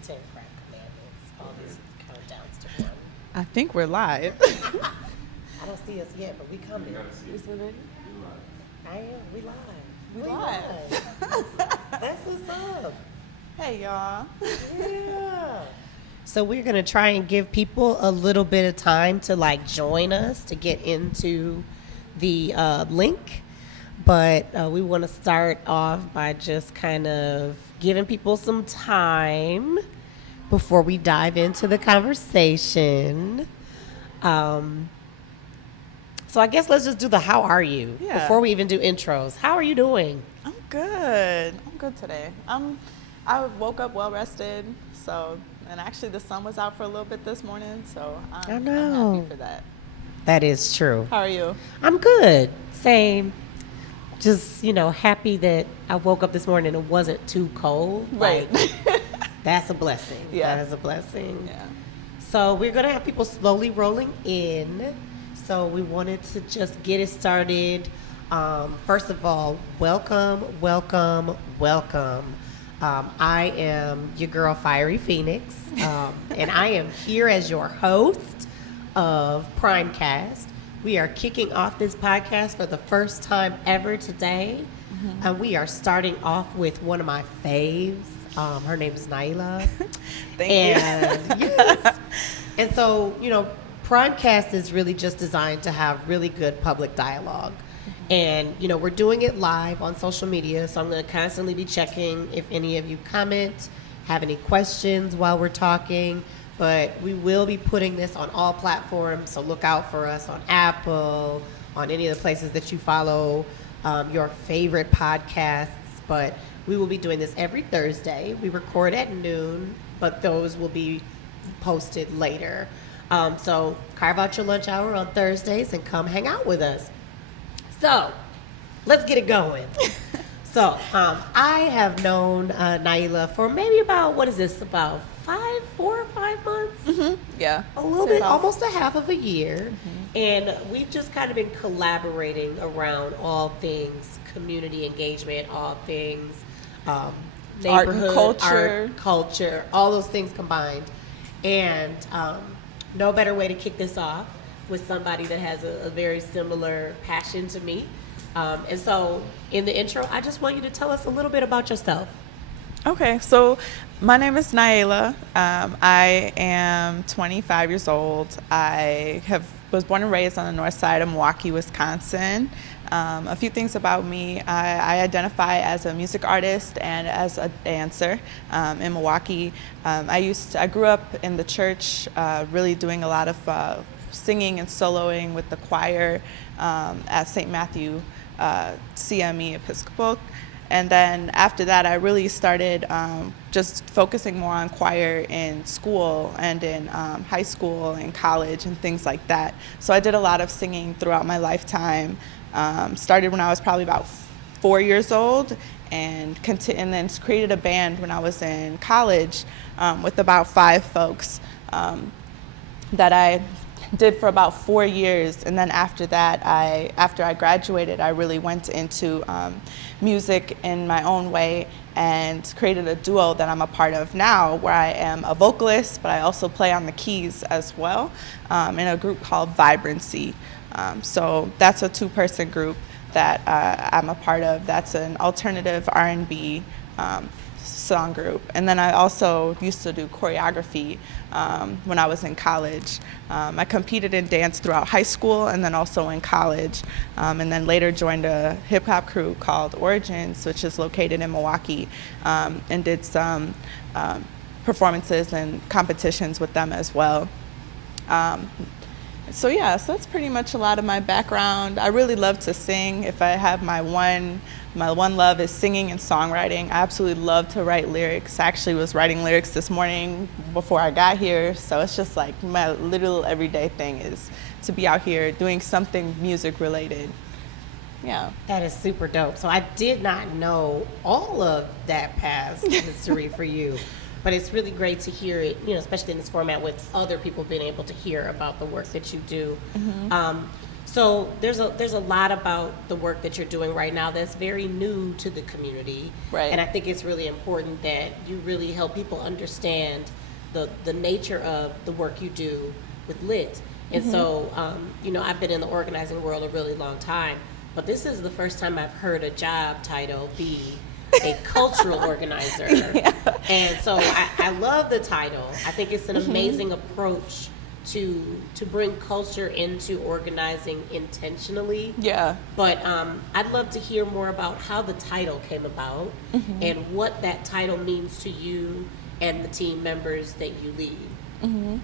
the 10 crack commandments, all these countdowns to one. I think we're live. I don't see us yet, but we coming. You see me? I am. We live. We live. That's what's up. Hey, y'all. Yeah. So we're going to try and give people a little bit of time to like join us to get into the link. But we want to start off by just kind of giving people some time before we dive into the conversation. So I guess let's just do the how are you before we even do intros. How are you doing? I'm good. I'm good today. I woke up well rested, and actually the sun was out for a little bit this morning, so I'm happy for that. That is true. How are you? I'm good. Same. Just, happy that I woke up this morning and it wasn't too cold. Right. Like, that's a blessing. Yeah. That is a blessing. Yeah. So we're going to have people slowly rolling in. So we wanted to just get it started. First of all, welcome. I am your girl, Fiery Phoenix, and I am here as your host of Prymecast. We are kicking off this podcast for the first time ever today, and we are starting off with one of my faves. Her name is Nailah. Thank you. Yes. And so, Prymecast is really just designed to have really good public dialogue. And, we're doing it live on social media, so I'm going to constantly be checking if any of you comment, have any questions while we're talking. But we will be putting this on all platforms, so look out for us on Apple, on any of the places that you follow your favorite podcasts. But we will be doing this every Thursday. We record at noon, but those will be posted later. So carve out your lunch hour on Thursdays and come hang out with us. So let's get it going. So I have known Nailah for maybe about, 4 or 5 months? Mm-hmm. Yeah. A little bit, almost a half of a year. And we've just kind of been collaborating around all things community engagement, all things neighborhood, art, culture, all those things combined. And no better way to kick this off with somebody that has a very similar passion to me. And so in the intro, I just want you to tell us a little bit about yourself. Okay, so my name is Nailah. I am 25 years old. I was born and raised on the north side of Milwaukee, Wisconsin. A few things about me. I identify as a music artist and as a dancer in Milwaukee. I grew up in the church, really doing a lot of singing and soloing with the choir at St. Matthew CME Episcopal. And then after that, I really started just focusing more on choir in school and in high school and college and things like that. So I did a lot of singing throughout my lifetime. Started when I was probably about 4 years old and then created a band when I was in college with about 5 folks that I did for about 4 years. And then after that, after I graduated, I really went into music in my own way and created a duo that I'm a part of now, where I am a vocalist, but I also play on the keys as well in a group called Vibrancy. So that's a 2-person group that I'm a part of. That's an alternative R&B song group. And then I also used to do choreography when I was in college. I competed in dance throughout high school and then also in college, and then later joined a hip-hop crew called Origins, which is located in Milwaukee, and did some performances and competitions with them as well. So that's pretty much a lot of my background. I really love to sing. If I have my one love is singing and songwriting. I absolutely love to write lyrics. I actually was writing lyrics this morning before I got here. So it's just like my little everyday thing is to be out here doing something music related. Yeah. That is super dope. So I did not know all of that past history for you. But it's really great to hear it, especially in this format with other people being able to hear about the work that you do. So there's a lot about the work that you're doing right now that's very new to the community. Right. And I think it's really important that you really help people understand the nature of the work you do with Lit. And so, I've been in the organizing world a really long time, but this is the first time I've heard a job title be a cultural organizer. Yeah. And so I love the title. I think it's an amazing approach to bring culture into organizing intentionally. Yeah. But I'd love to hear more about how the title came about and what that title means to you and the team members that you lead.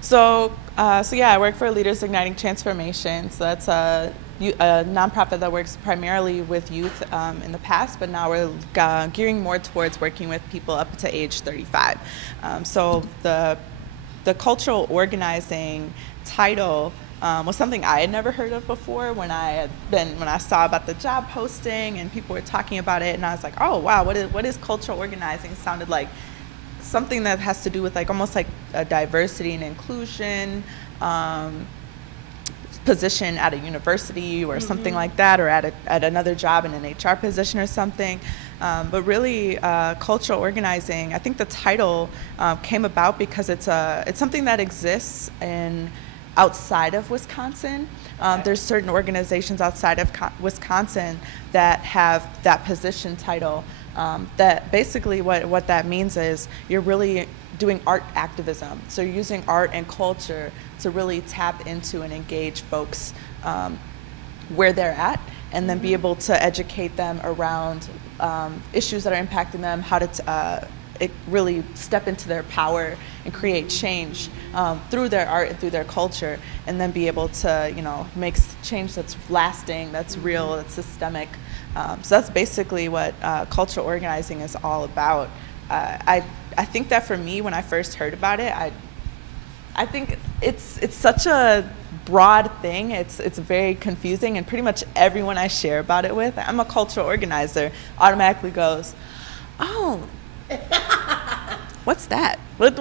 So I work for Leaders Igniting Transformation. So that's a nonprofit that works primarily with youth in the past, but now we're gearing more towards working with people up to age 35. So the cultural organizing title was something I had never heard of before when I saw about the job posting and people were talking about it, and I was like, oh wow, what is cultural organizing? It sounded like something that has to do with like almost like a diversity and inclusion position at a university or something like that, or at another job in an HR position or something. But really, cultural organizing, I think the title came about because it's something that exists outside of Wisconsin. There's certain organizations outside of Wisconsin that have that position title. That basically what that means is you're really doing art activism. So you're using art and culture to really tap into and engage folks where they're at, and then be able to educate them around issues that are impacting them, how to really step into their power and create change through their art and through their culture, and then be able to make change that's lasting, that's real, that's systemic. So that's basically what cultural organizing is all about. I think that for me, when I first heard about it, I think it's such a broad thing. It's very confusing, and pretty much everyone I share about it with, I'm a cultural organizer, automatically goes, oh, what's that? What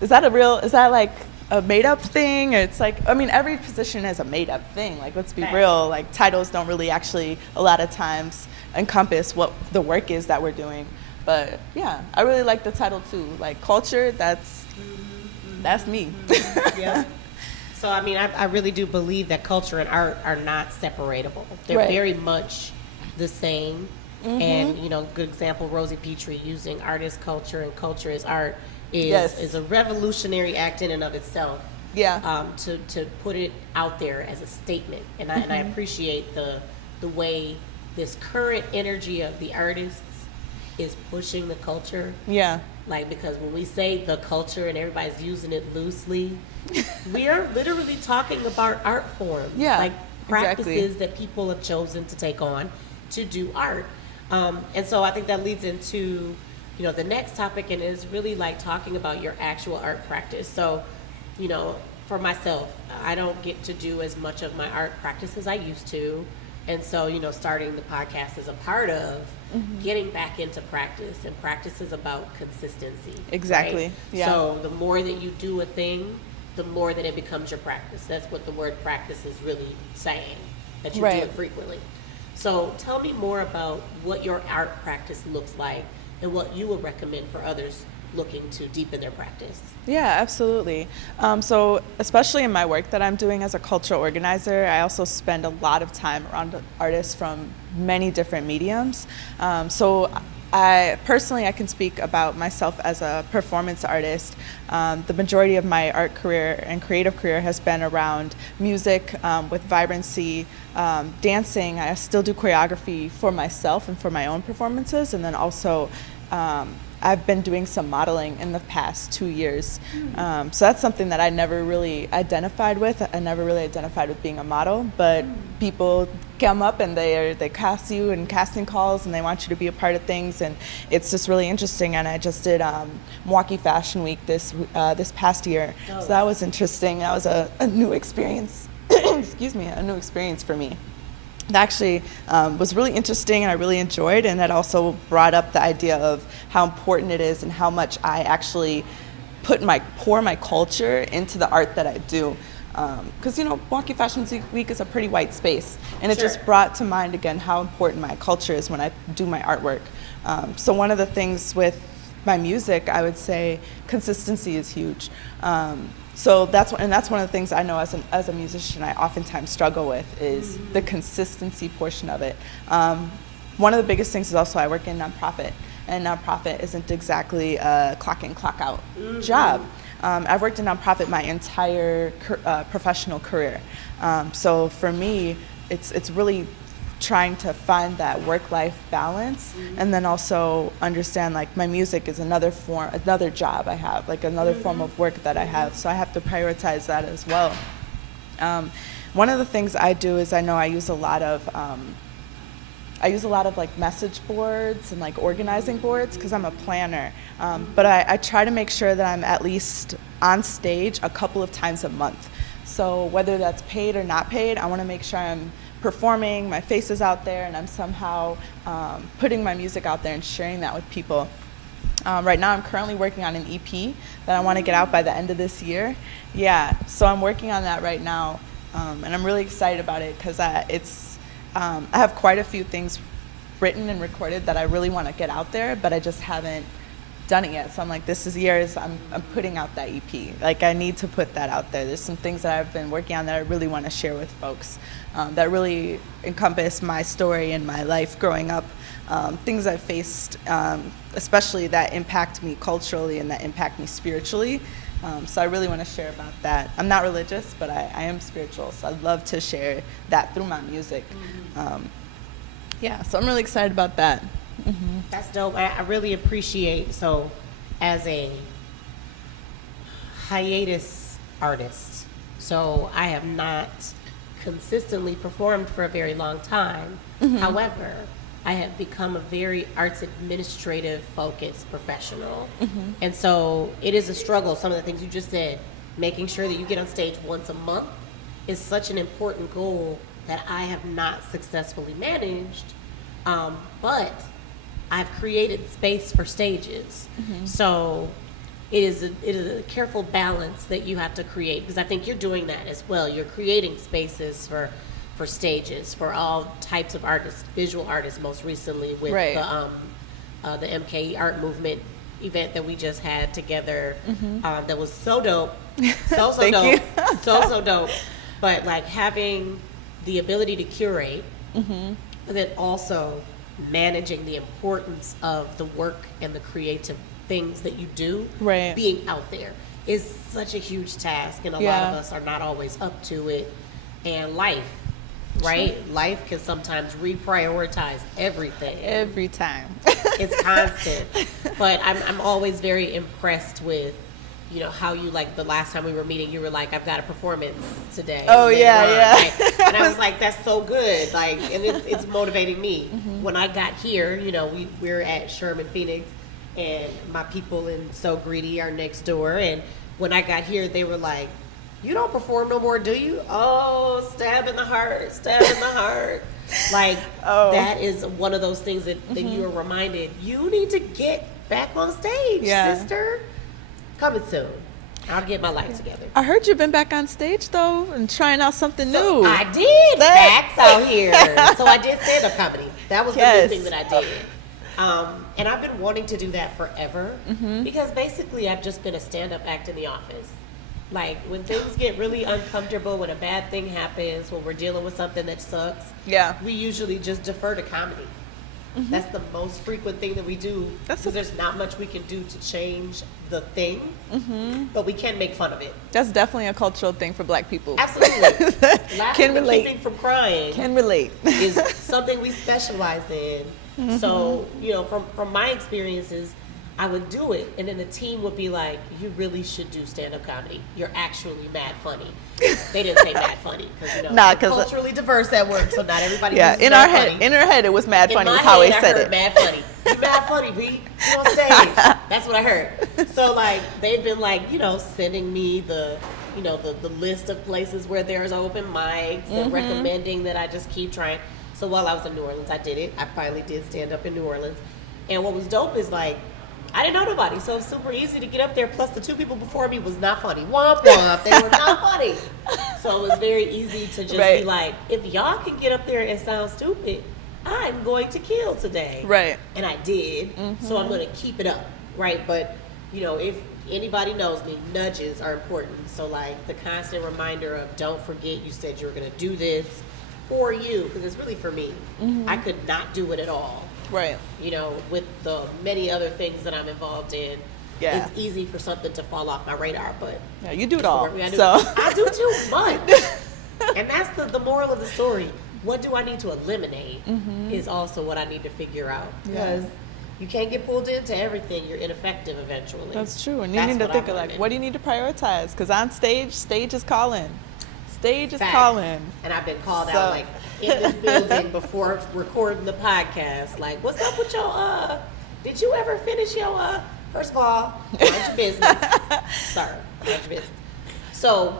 is that is that like a made up thing? Or it's like, I mean, every position is a made up thing. Like, let's be real, like titles don't really actually a lot of times encompass what the work is that we're doing. But yeah, I really like the title too. Like culture, that's me. Yeah. So I mean, I really do believe that culture and art are not separable. They're Right. very much the same. And good example, Rosie Petrie using art as culture and culture as art is a revolutionary act in and of itself. Yeah. To put it out there as a statement, and I appreciate the way this current energy of the artists is pushing the culture. Yeah. Like, because when we say the culture and everybody's using it loosely, we are literally talking about art forms. Yeah, Like practices exactly. that people have chosen to take on to do art. And so I think that leads into, the next topic, and is really like talking about your actual art practice. So, for myself, I don't get to do as much of my art practice as I used to. And so, starting the podcast is a part of getting back into practice, and practice is about consistency. Exactly. Right? Yeah. So the more that you do a thing, the more that it becomes your practice. That's what the word practice is really saying, that you do Right. it frequently. So tell me more about what your art practice looks like and what you would recommend for others looking to deepen their practice. Yeah, absolutely. So especially in my work that I'm doing as a cultural organizer, I also spend a lot of time around artists from many different mediums. So I can speak about myself as a performance artist. The majority of my art career and creative career has been around music with vibrancy, dancing. I still do choreography for myself and for my own performances, and then also I've been doing some modeling in the past 2 years. So that's something that I never really identified with. I never really identified with being a model, but people come up and they cast you in casting calls and they want you to be a part of things, and it's just really interesting. And I just did Milwaukee Fashion Week this past year. So that was interesting. That was a new experience. Excuse me, a new experience for me. That actually was really interesting, and I really enjoyed, and it also brought up the idea of how important it is and how much I actually pour my culture into the art that I do. Because, Milwaukee Fashion Week is a pretty white space. And it just brought to mind again how important my culture is when I do my artwork. So one of the things with my music, I would say consistency is huge. So that's one of the things I know as a musician I oftentimes struggle with is the consistency portion of it. One of the biggest things is also I work in nonprofit, and nonprofit isn't exactly a clock in, clock out job. I've worked in nonprofit my entire professional career. So for me, it's really trying to find that work-life balance, and then also understand like my music is another job I have, like another form of work that I have. So I have to prioritize that as well. One of the things I do is I use a lot of like message boards and like organizing boards because I'm a planner. But I try to make sure that I'm at least on stage a couple of times a month. So whether that's paid or not paid, I want to make sure I'm performing, my face is out there, and I'm somehow putting my music out there and sharing that with people. Right now I'm currently working on an EP that I want to get out by the end of this year. Yeah, so I'm working on that right now, and I'm really excited about it because I have quite a few things written and recorded that I really want to get out there, but I just haven't done it yet. So I'm like, this is years, I'm putting out that EP. Like, I need to put that out there. There's some things that I've been working on that I really want to share with folks that really encompass my story and my life growing up, things I've faced, especially that impact me culturally and that impact me spiritually. So I really want to share about that. I'm not religious, but I am spiritual, so I'd love to share that through my music. So I'm really excited about that. That's dope. I really appreciate, so as a hiatus artist, so I have not consistently performed for a very long time. However, I have become a very arts administrative focused professional. And so it is a struggle. Some of the things you just said, making sure that you get on stage once a month is such an important goal that I have not successfully managed. But I've created space for stages. So it is a careful balance that you have to create, because I think you're doing that as well. You're creating spaces for stages for all types of artists, visual artists, most recently with the MKE Art Movement event that we just had together. That was so dope. So dope. So dope. But like having the ability to curate, and then also managing the importance of the work and the creative things that you do, being out there is such a huge task, and a lot of us are not always up to it. And life, life can sometimes reprioritize everything. Every time. It's constant. But I'm always very impressed with, how you, like, the last time we were meeting, you were like, I've got a performance today. Oh, yeah. Right? And I was like, that's so good. Like, and it's motivating me. When I got here, we're at Sherman Phoenix, and my people in So Greedy are next door. And when I got here, they were like, you don't perform no more, do you? Oh, stab in the heart. Like, that is one of those things that you are reminded, you need to get back on stage, sister. Coming soon. I'll get my life together. I heard you've been back on stage, though, and trying out something new. I did. Facts out here. So I did stand-up comedy. That was the new thing that I did. And I've been wanting to do that forever, because basically I've just been a stand-up act in the office. Like, when things get really uncomfortable, when a bad thing happens, when we're dealing with something that sucks, we usually just defer to comedy. That's the most frequent thing that we do, because there's not much we can do to change the thing, but we can make fun of it. That's definitely a cultural thing for Black people. Absolutely. Laughing Can relate. and keeping from crying. Can relate. Is something we specialize in. So, from my experiences, I would do it, and then the team would be like, you really should do stand-up comedy. You're actually mad funny. They didn't say mad funny, because we're culturally diverse at work, so not everybody uses in mad our funny. in her head it was mad In funny my was how head, he said I heard it. mad funny. You mad funny, B. You on stage. That's what I heard. So, like, they've been like, sending me the list of places where there's open mics, and recommending that I just keep trying. So while I was in New Orleans, I did it. I finally did stand up in New Orleans. And what was dope is, like, I didn't know nobody, so it was super easy to get up there. Plus, the two people before me was not funny. Womp womp, they were not funny. So it was very easy to just be like, if y'all can get up there and sound stupid, I'm going to kill today. Right. And I did, so I'm going to keep it up, right? But, you know, if anybody knows me, nudges are important. So, like, the constant reminder of don't forget you said you were going to do this for you, because it's really for me. I could not do it at all. Right. You know, with the many other things that I'm involved in, Yeah. it's easy for something to fall off my radar. But Yeah, you do it all. I do too much. And that's the moral of the story. What do I need to eliminate is also what I need to figure out. Because you can't get pulled into everything. You're ineffective eventually. That's true. And you need to think of, like, what do you need to prioritize? Because on stage is calling. Stage is calling. And I've been called out, like, in this building before recording the podcast. Like, what's up with your, did you ever finish your, first of all, mind your business. Sir, mind your business. So,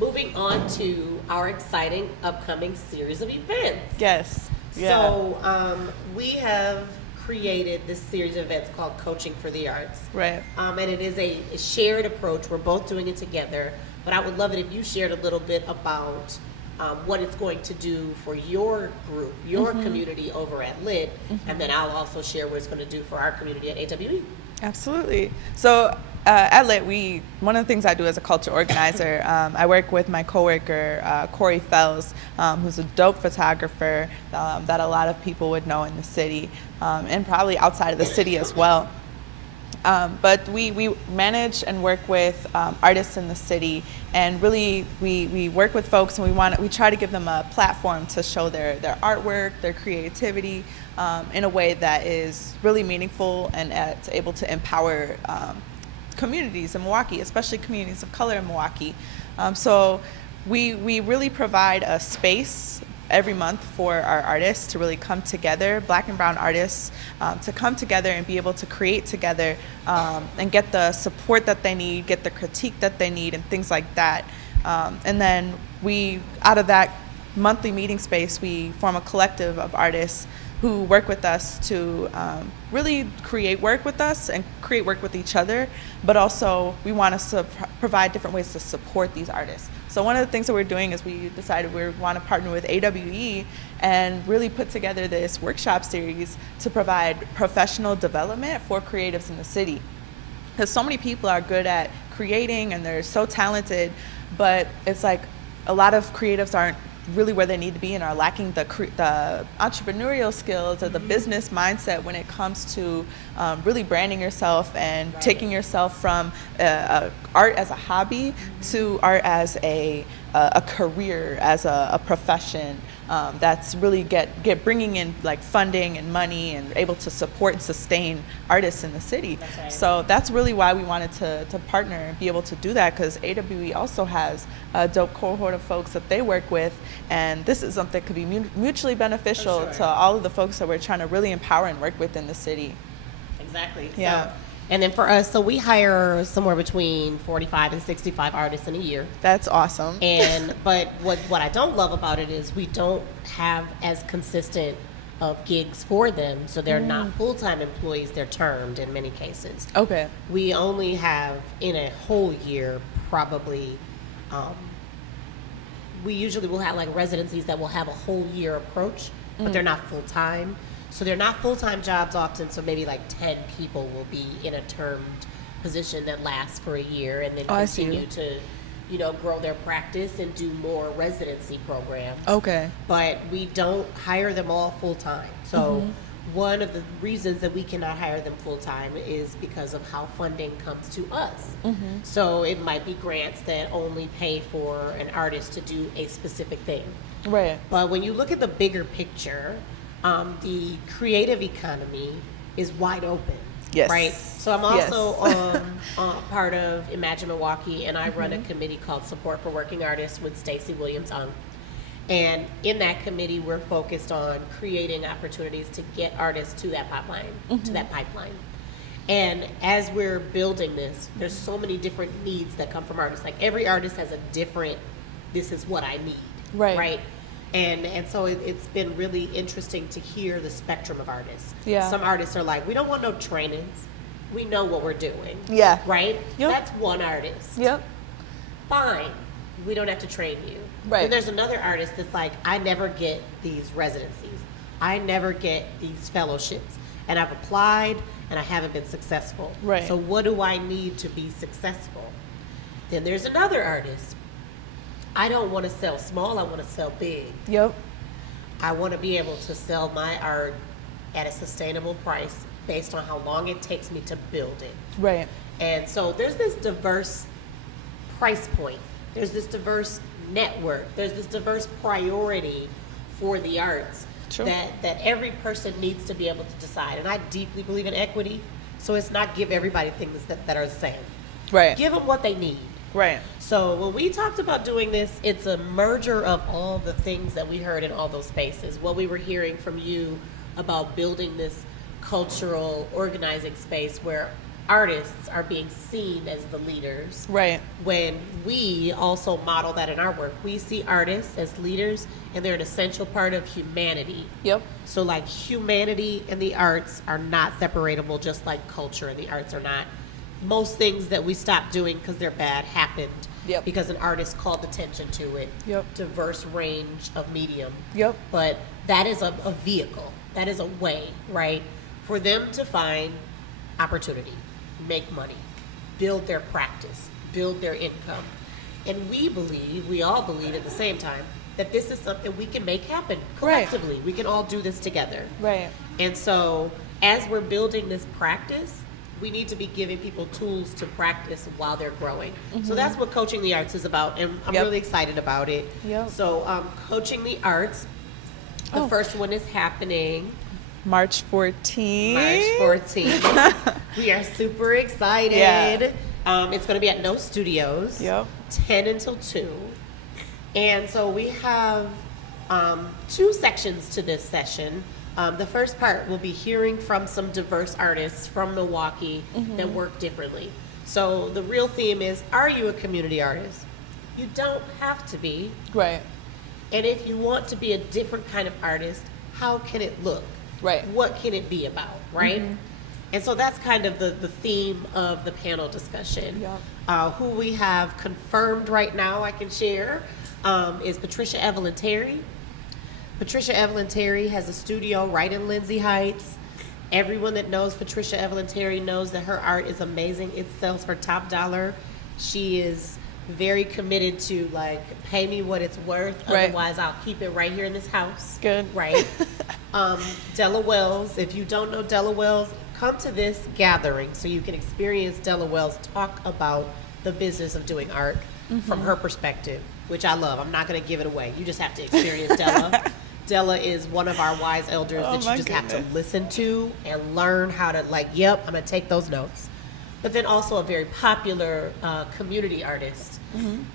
moving on to our exciting upcoming series of events. Yes. Yeah. So, we have created this series of events called Coaching for the Arts. Right. And it is a shared approach. We're both doing it together. But I would love it if you shared a little bit about what it's going to do for your group, your community over at LIT, and then I'll also share what it's going to do for our community at AWE. Absolutely. So at LIT, one of the things I do as a culture organizer, I work with my coworker, Corey Fells, who's a dope photographer that a lot of people would know in the city, and probably outside of the city as well. But we manage and work with artists in the city, and really we work with folks, and we try to give them a platform to show their artwork, their creativity, in a way that is really meaningful and it's able to empower communities in Milwaukee, especially communities of color in Milwaukee. So we really provide a space every month for our artists to really come together, Black and brown artists, to come together and be able to create together, and get the support that they need, get the critique that they need, and things like that. And then out of that monthly meeting space, we form a collective of artists who work with us to really create work with us and create work with each other, but also we want to provide different ways to support these artists. So one of the things that we're doing is we decided we want to partner with AWE and really put together this workshop series to provide professional development for creatives in the city. Because so many people are good at creating and they're so talented, but it's like a lot of creatives aren't really where they need to be and are lacking the entrepreneurial skills or the business mindset when it comes to really branding yourself and taking yourself from art as a hobby to art as a career, as a profession that's really bringing in like funding and money and able to support and sustain artists in the city. That's right. So that's really why we wanted to partner and be able to do that, because AWE also has a dope cohort of folks that they work with, and this is something that could be mutually beneficial to all of the folks that we're trying to really empower and work with in the city. Exactly. Yeah. So, and then for us, so we hire somewhere between 45 and 65 artists in a year. That's awesome. But what I don't love about it is we don't have as consistent of gigs for them, so they're not full-time employees, they're termed in many cases. Okay. We only have in a whole year probably, we usually will have like residencies that will have a whole year approach, but they're not full-time. So they're not full-time jobs often, so maybe like 10 people will be in a termed position that lasts for a year and then continue to, grow their practice and do more residency programs. Okay. But we don't hire them all full-time. So one of the reasons that we cannot hire them full-time is because of how funding comes to us. So it might be grants that only pay for an artist to do a specific thing. Right. But when you look at the bigger picture, the creative economy is wide open. Yes. Right? So I'm also part of Imagine Milwaukee, and I run a committee called Support for Working Artists with Stacey Williams-Ung. And in that committee, we're focused on creating opportunities to get artists to that pipeline. And as we're building this, there's so many different needs that come from artists. Like every artist has a different, this is what I need. Right? And so it's been really interesting to hear the spectrum of artists. Yeah. Some artists are like, we don't want no trainings. we know what we're doing. Yeah. Right? Yep. That's one artist. Yep. Fine. We don't have to train you. Right. Then there's another artist that's like, I never get these residencies. I never get these fellowships. And I've applied and I haven't been successful. Right. So what do I need to be successful? Then there's another artist. I don't want to sell small, I want to sell big. Yep. I want to be able to sell my art at a sustainable price based on how long it takes me to build it. Right. And so there's this diverse price point. There's this diverse network. There's this diverse priority for the arts True. that every person needs to be able to decide. And I deeply believe in equity. So it's not give everybody things that are the same. Right. Give them what they need. Right. So when we talked about doing this, it's a merger of all the things that we heard in all those spaces. What we were hearing from you about building this cultural organizing space where artists are being seen as the leaders. Right. When we also model that in our work, we see artists as leaders and they're an essential part of humanity. Yep. So like humanity and the arts are not separable, just like culture and the arts are not. Most things that we stopped doing because they're bad happened Yep. because an artist called attention to it. Yep. Diverse range of medium. Yep. But that is a vehicle. That is a way, right, for them to find opportunity, make money, build their practice, build their income. And we all believe at the same time, that this is something we can make happen collectively. Right. We can all do this together. Right. And so as we're building this practice, we need to be giving people tools to practice while they're growing. Mm-hmm. So that's what Coaching the Arts is about, and I'm really excited about it. Yep. So Coaching the Arts, the first one is happening March 14th. March 14th. We are super excited. Yeah. It's going to be at No Studios. Yep. 10 until 2. And so we have 2 sections to this session. The first part will be hearing from some diverse artists from Milwaukee that work differently. So the real theme is, are you a community artist? You don't have to be. Right. And if you want to be a different kind of artist, how can it look? Right. What can it be about, right? And so that's kind of the theme of the panel discussion. Yep. Who we have confirmed right now, I can share, is Patricia Evelyn Terry. Patricia Evelyn Terry has a studio right in Lindsay Heights. Everyone that knows Patricia Evelyn Terry knows that her art is amazing. It sells for top dollar. She is very committed to, like, pay me what it's worth. Right. Otherwise, I'll keep it right here in this house. Good. Right. Della Wells, if you don't know Della Wells, come to this gathering so you can experience Della Wells talk about the business of doing art from her perspective, which I love. I'm not going to give it away. You just have to experience Della. Della is one of our wise elders that you just have to listen to and learn how to, like, yep, I'm going to take those notes. But then also a very popular community artist,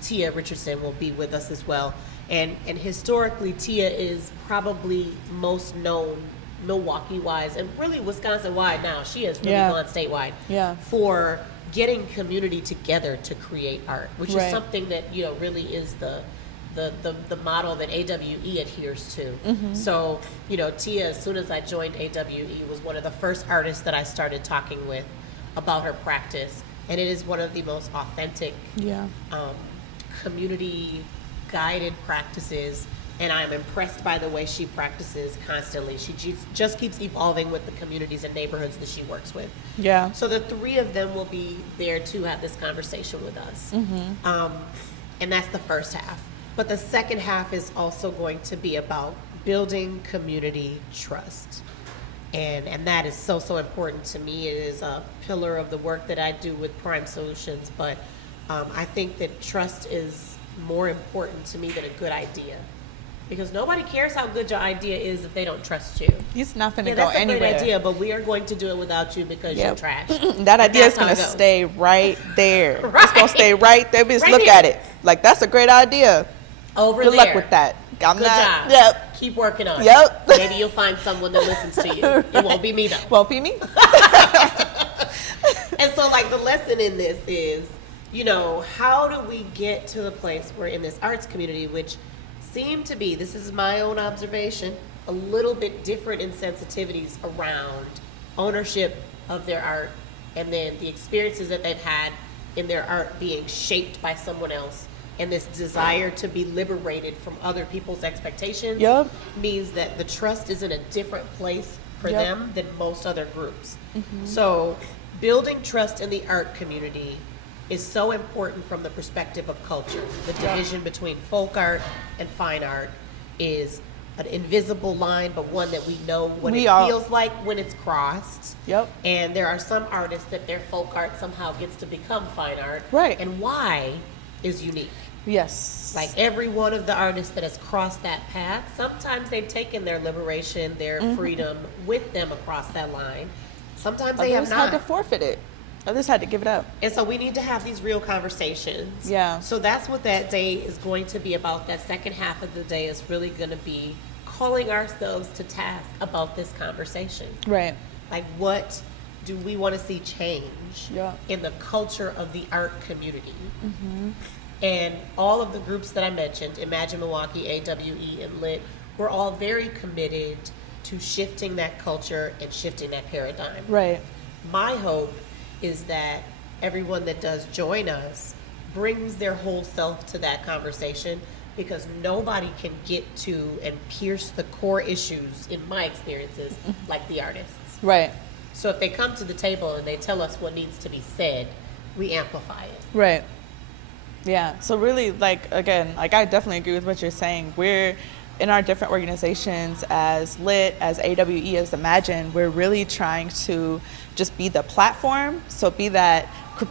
Tia Richardson, will be with us as well. And historically, Tia is probably most known Milwaukee-wise and really Wisconsin-wide now. She has really gone statewide for getting community together to create art, which is something that, you know, really is the model that AWE adheres to. So, you know, Tia, as soon as I joined AWE, was one of the first artists that I started talking with about her practice. And it is one of the most authentic community guided practices. And I'm impressed by the way she practices constantly. She just keeps evolving with the communities and neighborhoods that she works with. Yeah. So the 3 of them will be there to have this conversation with us. And that's the first half. But the second half is also going to be about building community trust. And that is so important to me. It is a pillar of the work that I do with Pryme Solutions. But I think that trust is more important to me than a good idea. Because nobody cares how good your idea is if they don't trust you. It's not going to go that's anywhere. That's a great idea, but we are going to do it without you because you're trash. That idea is going to stay right there. Right. It's going to stay right there. Just Right look here. at it. Like, that's a great idea. Over Good there. luck with that. Good job. Yep. Keep working on Yep. it. Maybe you'll find someone that listens to you. It won't be me, though. Won't be me. And so, like, the lesson in this is, you know, how do we get to the place where in this arts community, which seem to be, this is my own observation, a little bit different in sensitivities around ownership of their art and then the experiences that they've had in their art being shaped by someone else, and this desire to be liberated from other people's expectations Yep. means that the trust is in a different place for Yep. them than most other groups. So building trust in the art community is so important from the perspective of culture. The division between folk art and fine art is an invisible line, but one that we know what feels like when it's crossed. Yep. And there are some artists that their folk art somehow gets to become fine art. Right. And why is unique. Yes. Like every one of the artists that has crossed that path, sometimes they've taken their liberation, their freedom with them across that line. Sometimes they have Others not. had to forfeit it. Others had to give it up. And so we need to have these real conversations. Yeah. So that's what that day is going to be about. That second half of the day is really going to be calling ourselves to task about this conversation. Right. Like, what do we want to see change Yeah. in the culture of the art community? And all of the groups that I mentioned, Imagine Milwaukee, AWE, and LIT, we're all very committed to shifting that culture and shifting that paradigm. Right. My hope is that everyone that does join us brings their whole self to that conversation, because nobody can get to and pierce the core issues, in my experiences, like the artists. Right. So if they come to the table and they tell us what needs to be said, we amplify it. Right. Yeah. So really, like, again, like, I definitely agree with what you're saying. We're in our different organizations, as LIT, as AWE, as Imagine, we're really trying to just be the platform. So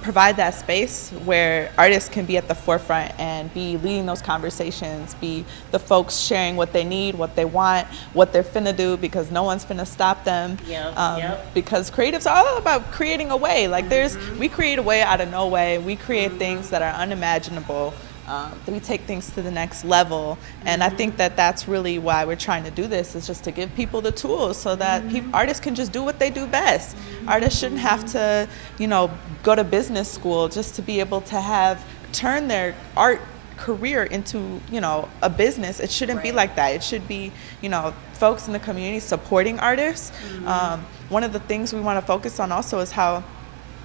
provide that space where artists can be at the forefront and be leading those conversations, be the folks sharing what they need, what they want, what they're finna do, because no one's finna stop them. Because creatives are all about creating a way. Like, we create a way out of no way. We create things that are unimaginable. We take things to the next level, and I think that that's really why we're trying to do this, is just to give people the tools so that artists can just do what they do best. Artists shouldn't have to, go to business school just to be able to turn their art career into, a business. It shouldn't be like that. It should be, folks in the community supporting artists. One of the things we want to focus on also is how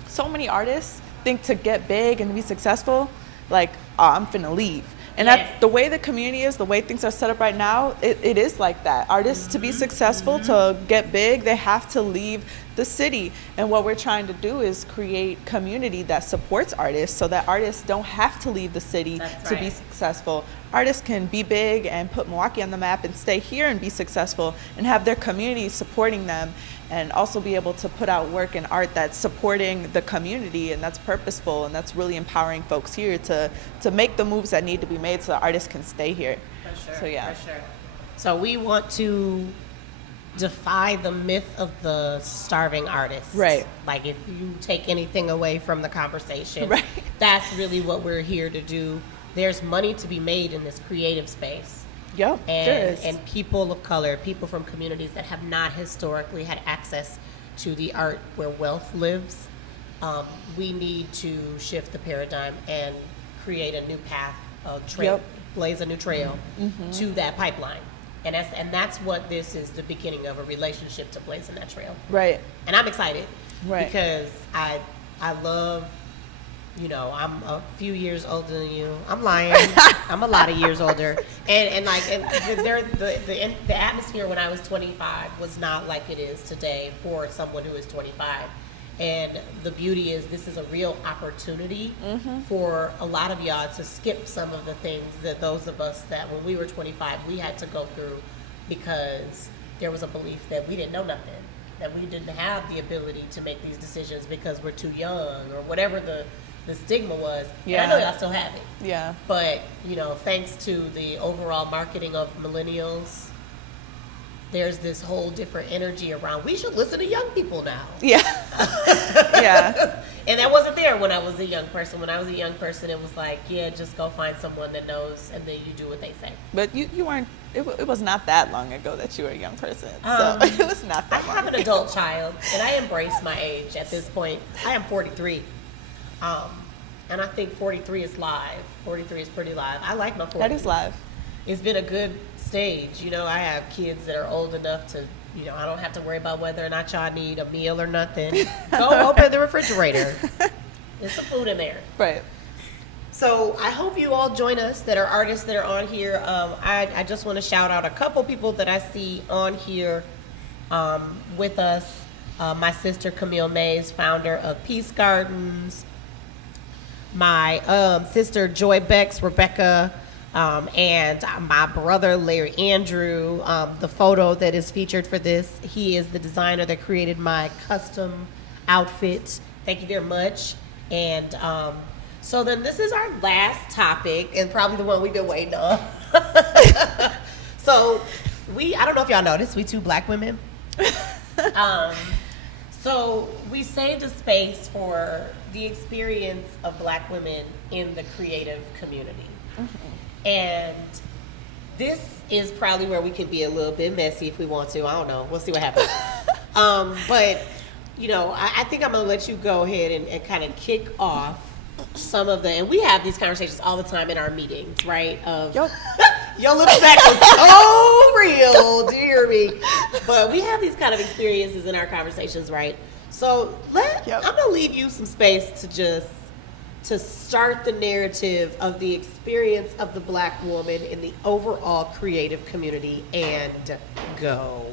so many artists think to get big and to be successful, like, oh, I'm finna leave. And the way the community is, the way things are set up right now, it is like that. Artists, to be successful, to get big, they have to leave the city. And what we're trying to do is create community that supports artists, so that artists don't have to leave the city to be successful. Artists can be big and put Milwaukee on the map and stay here and be successful and have their community supporting them, and also be able to put out work in art that's supporting the community and that's purposeful and that's really empowering folks here to make the moves that need to be made so that artists can stay here. For sure. So, yeah. For sure. So we want to defy the myth of the starving artist. Right. Like, if you take anything away from the conversation, right, that's really what we're here to do. There's money to be made in this creative space. Yep, there is. And people of color, people from communities that have not historically had access to the art where wealth lives, we need to shift the paradigm and create a new path, blaze a new trail to that pipeline. And that's what this is, the beginning of a relationship to blazing that trail. Right. And I'm excited. Right. Because I love, I'm a few years older than you. I'm lying. I'm a lot of years older. And the atmosphere when I was 25 was not like it is today for someone who is 25. And the beauty is, this is a real opportunity for a lot of y'all to skip some of the things that those of us that when we were 25 we had to go through, because there was a belief that we didn't know nothing, that we didn't have the ability to make these decisions because we're too young, or whatever the stigma was. Yeah. And I know y'all still have it. Yeah. But, thanks to the overall marketing of millennials, there's this whole different energy around, we should listen to young people now. Yeah. Yeah. And that wasn't there when I was a young person. When I was a young person, it was like, yeah, just go find someone that knows, and then you do what they say. But you weren't, it was not that long ago that you were a young person. So it was not that long I have an adult child, and I embrace my age at this point. I am 43. And I think 43 is live. 43 is pretty live. I like my 40s. That is live. It's been a good stage. I have kids that are old enough to You know, I don't have to worry about whether or not y'all need a meal or nothing. Go open the refrigerator. There's some food in there. Right. So I hope you all join us that are artists that are on here. I just want to shout out a couple people that I see on here with us. My sister Camille Mays, founder of Peace Gardens. My sister Joy Becks, Rebecca, and my brother Larry Andrew. The photo that is featured for this, he is the designer that created my custom outfit. Thank you very much. And so then this is our last topic, and probably the one we've been waiting on. So I don't know if y'all noticed, we two black women. So we saved a space for the experience of black women in the creative community. Mm-hmm. And this is probably where we can be a little bit messy if we want to. I don't know. We'll see what happens. But, you know, I think I'm going to let you go ahead and kind of kick off some of and we have these conversations all the time in our meetings, right? Your little back is so real, do you hear me? But we have these kind of experiences in our conversations, right? So I'm gonna leave you some space to start the narrative of the experience of the black woman in the overall creative community, and go.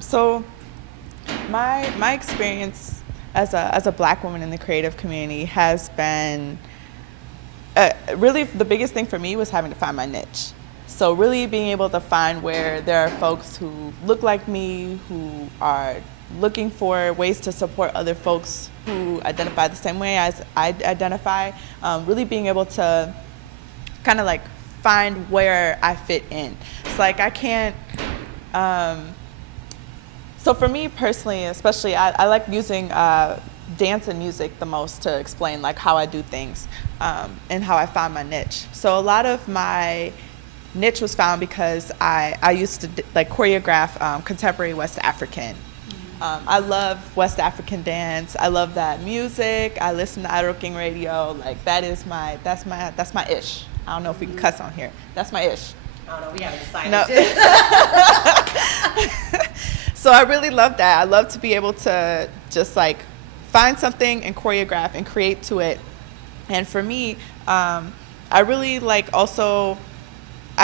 So my experience as a black woman in the creative community has been really the biggest thing for me was having to find my niche. So really being able to find where there are folks who look like me, who are looking for ways to support other folks who identify the same way as I identify, really being able to kind of like find where I fit in. It's like I can't, so for me personally, especially, I like using dance and music the most to explain like how I do things and how I found my niche. So a lot of my niche was found because I used to like choreograph contemporary West African. I love West African dance. I love that music. I listen to Idol King Radio. Like that's my ish. I don't know if we can cuss on here. That's my ish. I don't know. We haven't decided. No. So I really love that. I love to be able to just like find something and choreograph and create to it. And for me, I really like I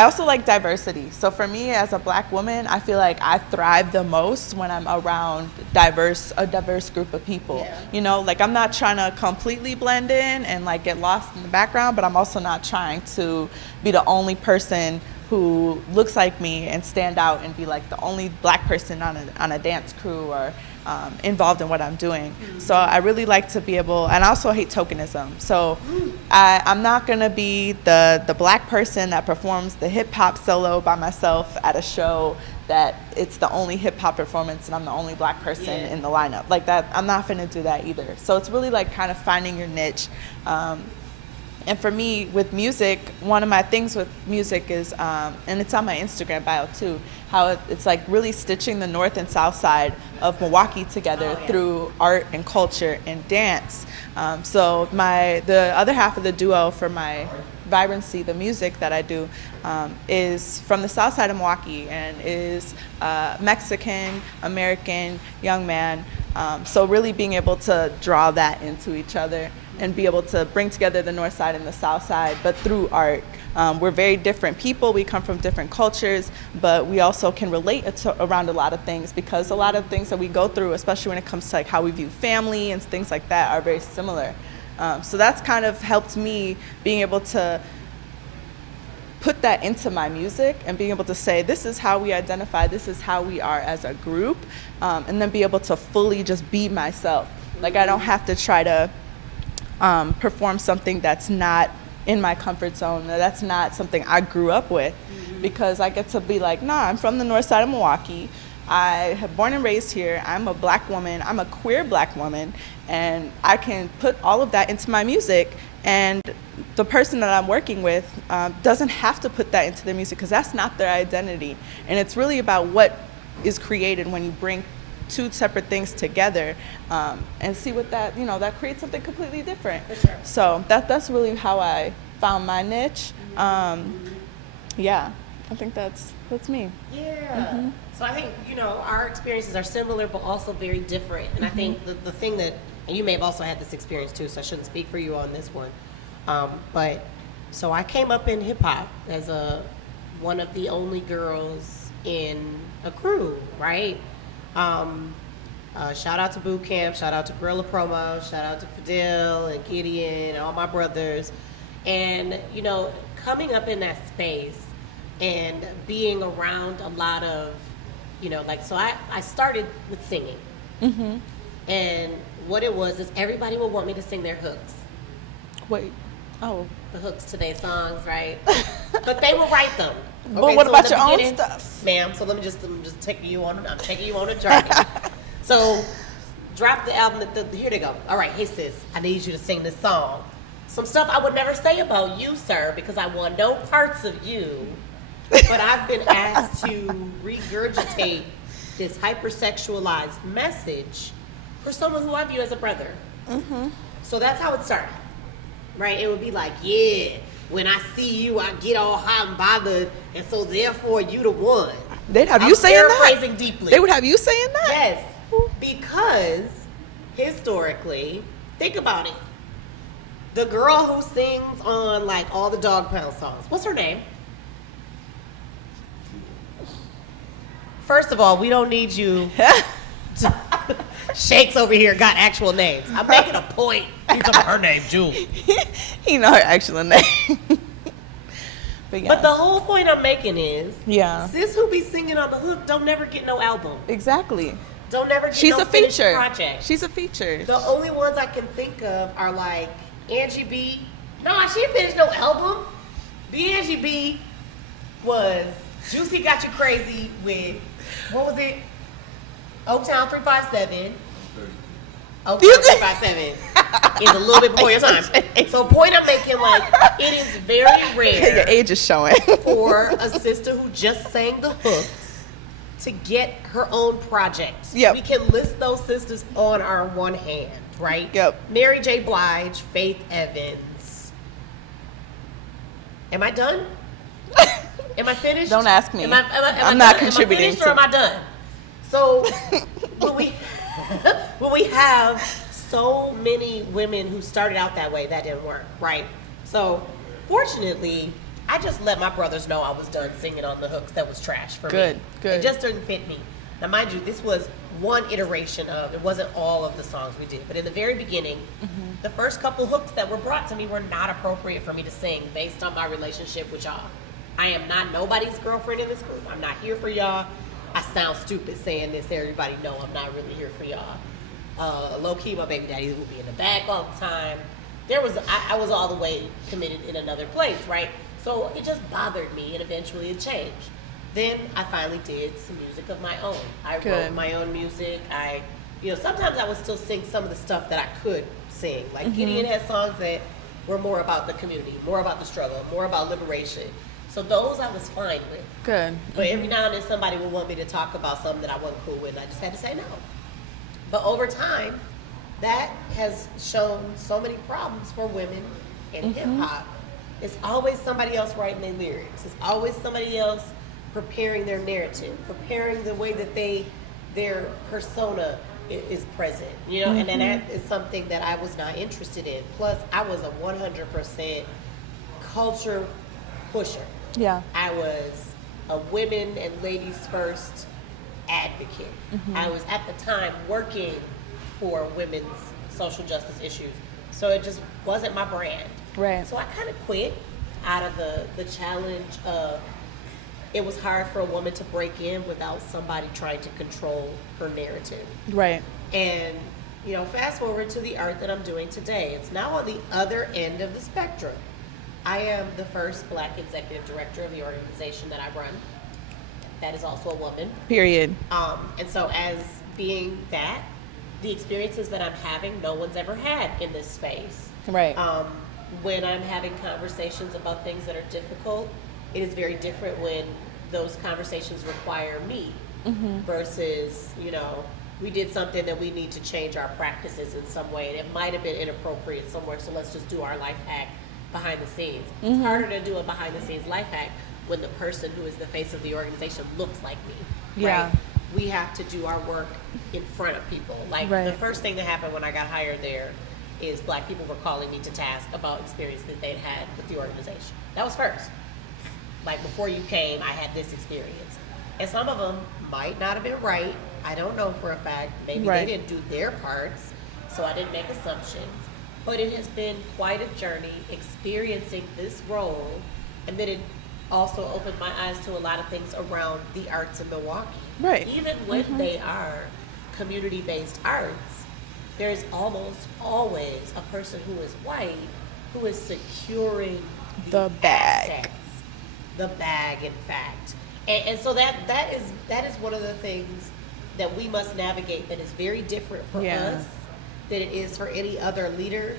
also like diversity. So for me as a black woman, I feel like I thrive the most when I'm around a diverse group of people. Yeah. You know, like I'm not trying to completely blend in and like get lost in the background, but I'm also not trying to be the only person who looks like me and stand out and be like the only black person on a dance crew or involved in what I'm doing. Mm-hmm. So I really like to be able, and I also hate tokenism. So I'm not gonna be the black person that performs the hip hop solo by myself at a show that it's the only hip hop performance and I'm the only black person in the lineup. Like that, I'm not gonna do that either. So it's really like kind of finding your niche. And for me, with music, one of my things with music is, and it's on my Instagram bio too, how it's like really stitching the north and south side of Milwaukee together through art and culture and dance. So the other half of the duo for my vibrancy, the music that I do, is from the south side of Milwaukee and is Mexican, American, young man. So really being able to draw that into each other and be able to bring together the north side and the south side, but through art. We're very different people, we come from different cultures, but we also can relate around a lot of things because a lot of things that we go through, especially when it comes to like how we view family and things like that, are very similar. So that's kind of helped me being able to put that into my music and being able to say, this is how we identify, this is how we are as a group, and then be able to fully just be myself. Like I don't have to try to perform something that's not in my comfort zone, that's not something I grew up with, because I get to be like, nah, I'm from the north side of Milwaukee. I have born and raised here. I'm a black woman. I'm a queer black woman, and I can put all of that into my music. And the person that I'm working with doesn't have to put that into their music because that's not their identity. And it's really about what is created when you bring two separate things together and see what that, that creates something completely different. For sure. So that's really how I found my niche. Yeah. I think that's me. Yeah. So I think, our experiences are similar, but also very different. And I think the thing that, and you may have also had this experience too, so I shouldn't speak for you on this one. But so I came up in hip hop as one of the only girls in a crew, right? Shout out to Boot Camp, shout out to Gorilla Promo, shout out to Fidel and Gideon and all my brothers. And, coming up in that space and being around a lot of, so I started with singing. And what it was is everybody would want me to sing their hooks. Wait. Oh. The hooks to their songs, right? But they would write them. But Okay, what so about in the your own beginning- stuff? Ma'am, so I'm just taking you on a journey. So drop the album, here they go. All right, hey sis, I need you to sing this song. Some stuff I would never say about you, sir, because I want no parts of you. But I've been asked to regurgitate this hypersexualized message for someone who I view as a brother. So that's how it started, right? It would be like, yeah, when I see you, I get all hot and bothered, and so therefore you the one. They'd have I'm you saying that? paraphrasing deeply. They would have you saying that? Yes, because historically, think about it. The girl who sings on like all the Dog Pound songs, what's her name? First of all, we don't need you. Shakes over here got actual names. I'm making a point. He's talking about her name, June. He know her actual name. But, yeah. But the whole point I'm making is, Yeah. sis who be singing on the hook don't never get no album. Exactly. Don't never get She's no a finished feature. project. She's a feature. The only ones I can think of are like Angie B. No, she didn't finish no album. The Angie B was Juicy Got You Crazy with, what was it? Oaktown 357. Oaktown 357 is a little bit before your time. So point I'm making, like, it is very Your rare age is showing. for a sister who just sang the hooks to get her own project. Yep. We can list those sisters on our one hand, right? Yep. Mary J. Blige, Faith Evans. Am I done? Am I finished? Don't ask me. Am I I'm not done? contributing Am I finished or am I done? So when we have so many women who started out that way, that didn't work, right? So fortunately, I just let my brothers know I was done singing on the hooks. That was trash for me. Good. It just didn't fit me. Now, mind you, this was one iteration of, it wasn't all of the songs we did, but in the very beginning, the first couple hooks that were brought to me were not appropriate for me to sing based on my relationship with y'all. I am not nobody's girlfriend in this group. I'm not here for y'all. I sound stupid saying this. Everybody know I'm not really here for y'all. Low key, my baby daddies will be in the back all the time. I was all the way committed in another place, right? So it just bothered me, and eventually it changed. Then I finally did some music of my own. I wrote my own music. Sometimes I would still sing some of the stuff that I could sing. Like Gideon had songs that were more about the community, more about the struggle, more about liberation. So those I was fine with. Good. But every now and then somebody would want me to talk about something that I wasn't cool with, and I just had to say no. But over time, that has shown so many problems for women in hip hop. It's always somebody else writing their lyrics. It's always somebody else preparing their narrative, preparing the way that their persona is present, and then that is something that I was not interested in. Plus, I was a 100% culture pusher. Yeah. I was a women and ladies first advocate. I was at the time working for women's social justice issues. So it just wasn't my brand. Right. So I kind of quit out of the challenge of, it was hard for a woman to break in without somebody trying to control her narrative. Right. And, fast forward to the art that I'm doing today. It's now on the other end of the spectrum. I am the first Black executive director of the organization that I run. That is also a woman. Period. And so as being that, the experiences that I'm having, no one's ever had in this space. Right. When I'm having conversations about things that are difficult, it is very different when those conversations require me versus, we did something that we need to change our practices in some way, and it might have been inappropriate somewhere, so let's just do our life hack behind the scenes. It's harder to do a behind the scenes life hack when the person who is the face of the organization looks like me. Yeah. Right? We have to do our work in front of people. Like the first thing that happened when I got hired there is Black people were calling me to task about experiences they'd had with the organization. That was first. Like, before you came, I had this experience. And some of them might not have been right. I don't know for a fact. Maybe they didn't do their parts, so I didn't make assumptions. But it has been quite a journey experiencing this role, and then it also opened my eyes to a lot of things around the arts in Milwaukee. Right. Even when they are community-based arts, there's almost always a person who is white who is securing The bag. assets. The bag, in fact. And so that is one of the things that we must navigate that is very different for us than it is for any other leader.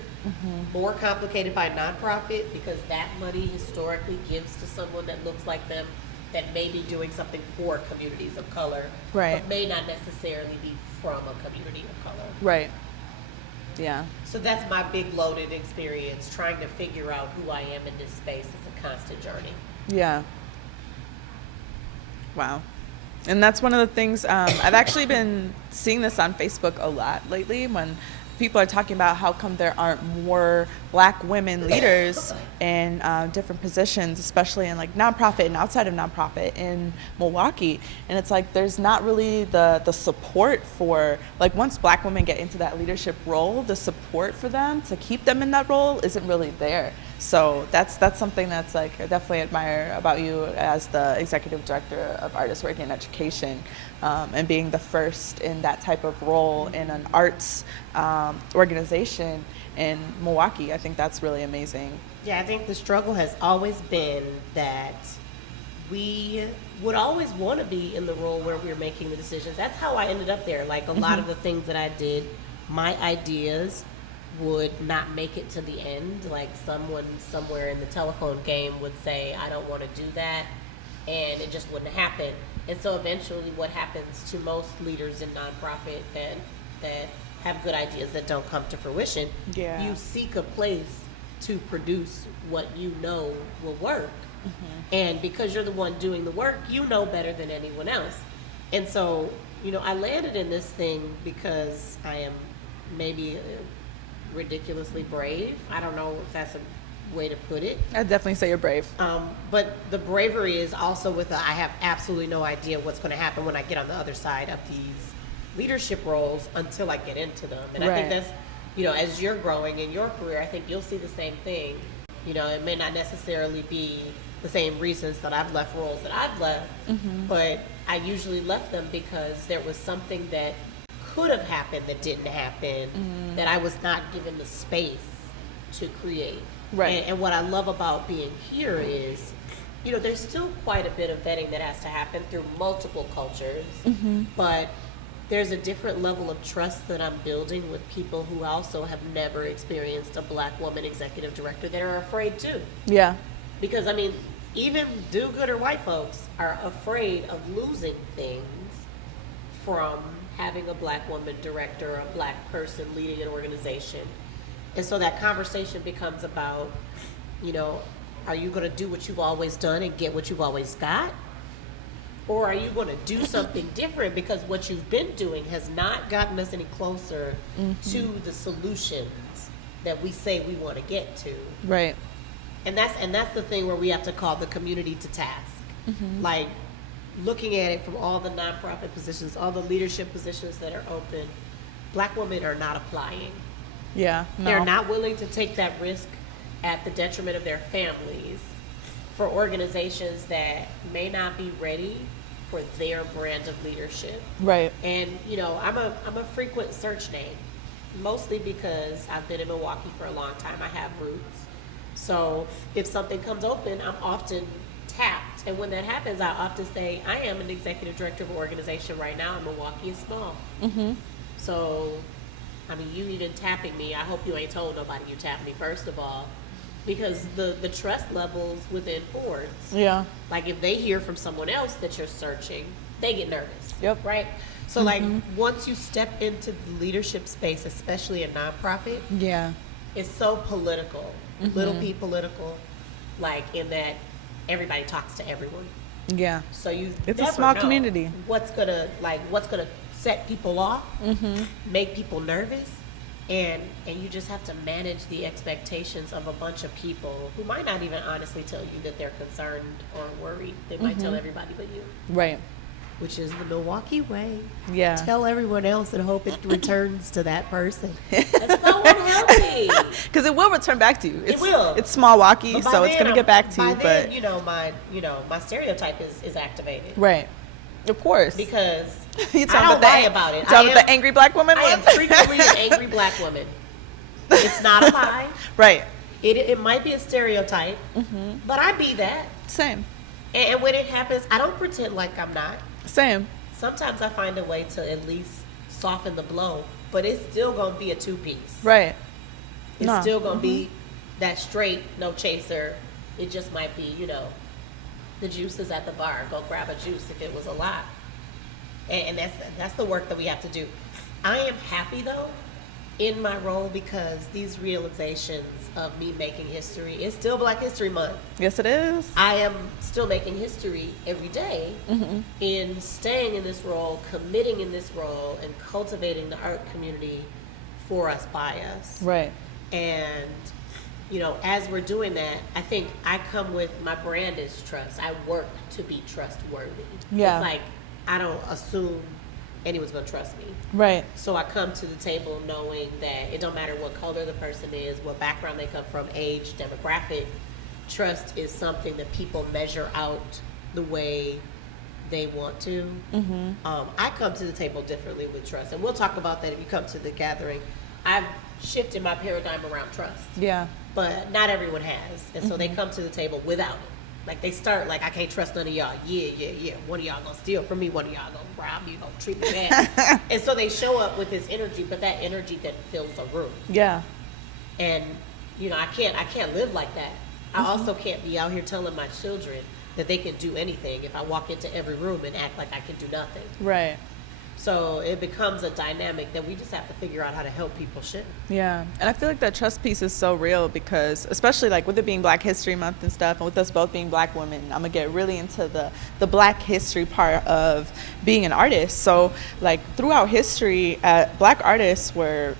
More complicated by nonprofit, because that money historically gives to someone that looks like them, that may be doing something for communities of color, but may not necessarily be from a community of color. Right. Yeah. So that's my big loaded experience, trying to figure out who I am in this space. It's a constant journey. Yeah. Wow. And that's one of the things, I've actually been seeing this on Facebook a lot lately, when people are talking about how come there aren't more Black women leaders in different positions, especially in like nonprofit and outside of nonprofit in Milwaukee. And it's like there's not really the support for, like, once Black women get into that leadership role, the support for them to keep them in that role isn't really there. So that's something that's like I definitely admire about you as the executive director of Artists Working in Education, and being the first in that type of role in an arts organization in Milwaukee. I think that's really amazing. Yeah, I think the struggle has always been that we would always want to be in the role where we're making the decisions. That's how I ended up there. Like, a lot of the things that I did, my ideas would not make it to the end. Like, someone somewhere in the telephone game would say, I don't want to do that, and it just wouldn't happen. And so eventually what happens to most leaders in nonprofit that have good ideas that don't come to fruition, you seek a place to produce what you know will work. And because you're the one doing the work, you know better than anyone else. And so, I landed in this thing because I am maybe ridiculously brave. I don't know if that's a way to put it. I'd definitely say you're brave. But the bravery is also with I have absolutely no idea what's going to happen when I get on the other side of these leadership roles until I get into them. And I think that's, as you're growing in your career, I think you'll see the same thing. It may not necessarily be the same reasons that I've left roles that I've left, but I usually left them because there was something that could have happened that didn't happen, that I was not given the space to create. Right. And what I love about being here is, there's still quite a bit of vetting that has to happen through multiple cultures, but there's a different level of trust that I'm building with people who also have never experienced a Black woman executive director that are afraid too. Yeah. Because, even do-gooder white folks are afraid of losing things from having a Black woman director or a Black person leading an organization. And so that conversation becomes about, are you going to do what you've always done and get what you've always got? Or are you going to do something different because what you've been doing has not gotten us any closer to the solutions that we say we want to get to? Right. And that's the thing where we have to call the community to task. Like, looking at it from all the nonprofit positions, all the leadership positions that are open, Black women are not applying. Yeah. No. They're not willing to take that risk at the detriment of their families for organizations that may not be ready for their brand of leadership. Right. And I'm a frequent search name, mostly because I've been in Milwaukee for a long time. I have roots. So if something comes open, I'm often tapped. And when that happens, I often say, I am an executive director of an organization right now, and Milwaukee is small. So, you even tapping me, I hope you ain't told nobody you tapped me, first of all, because the trust levels within boards. Yeah. Like, if they hear from someone else that you're searching, they get nervous. Yep. Right? So, like, once you step into the leadership space, especially a nonprofit, Yeah. it's so political. little p political, like in that everybody talks to everyone. Yeah. So you It's a never small know community. what's gonna set people off, make people nervous, and you just have to manage the expectations of a bunch of people who might not even honestly tell you that they're concerned or worried. They might tell everybody but you, Right. which is the Milwaukee way. Yeah. Tell everyone else and hope it returns to that person. That's so unhealthy. Because it will return back to you. It will. It's small walkie, But by so it's then, going to get back to by you. then, But my stereotype is activated. right. Of course. Because You I talking don't about the lie about it. You talking about the angry black woman I am one? frequently an angry black woman. It's not a lie. Right. It might be a stereotype, but I be that. Same. And when it happens, I don't pretend like I'm not. Same. Sometimes I find a way to at least soften the blow, but it's still gonna be a two-piece. Right. It's No. still gonna be that straight, no chaser. It just might be, the juice is at the bar. Go grab a juice if it was a lot. And that's the work that we have to do. I am happy though in my role because these realizations of me making history, it's still Black History Month. Yes, it is. I am still making history every day in staying in this role, committing in this role, and cultivating the art community for us, by us. Right. And, as we're doing that, I think I come with my brand is trust. I work to be trustworthy. Yeah. It's like, I don't assume anyone's going to trust me. Right. So I come to the table knowing that it don't matter what color the person is, what background they come from, age, demographic. Trust is something that people measure out the way they want to. I come to the table differently with trust, and we'll talk about that if you come to the gathering. I've shifted my paradigm around trust, Yeah. but not everyone has, and so they come to the table without it. Like they start like, I can't trust none of y'all. Yeah. One of y'all gonna steal from me. One of y'all gonna rob me. Gonna treat me bad. And so they show up with this energy, but that energy then fills a room. Yeah. And I can't live like that. I also can't be out here telling my children that they can do anything if I walk into every room and act like I can do nothing. Right. So it becomes a dynamic that we just have to figure out how to help people shift. Yeah, and I feel like that trust piece is so real because, especially like with it being Black History Month and stuff, and with us both being Black women, I'm gonna get really into the Black history part of being an artist. So, like throughout history, Black artists were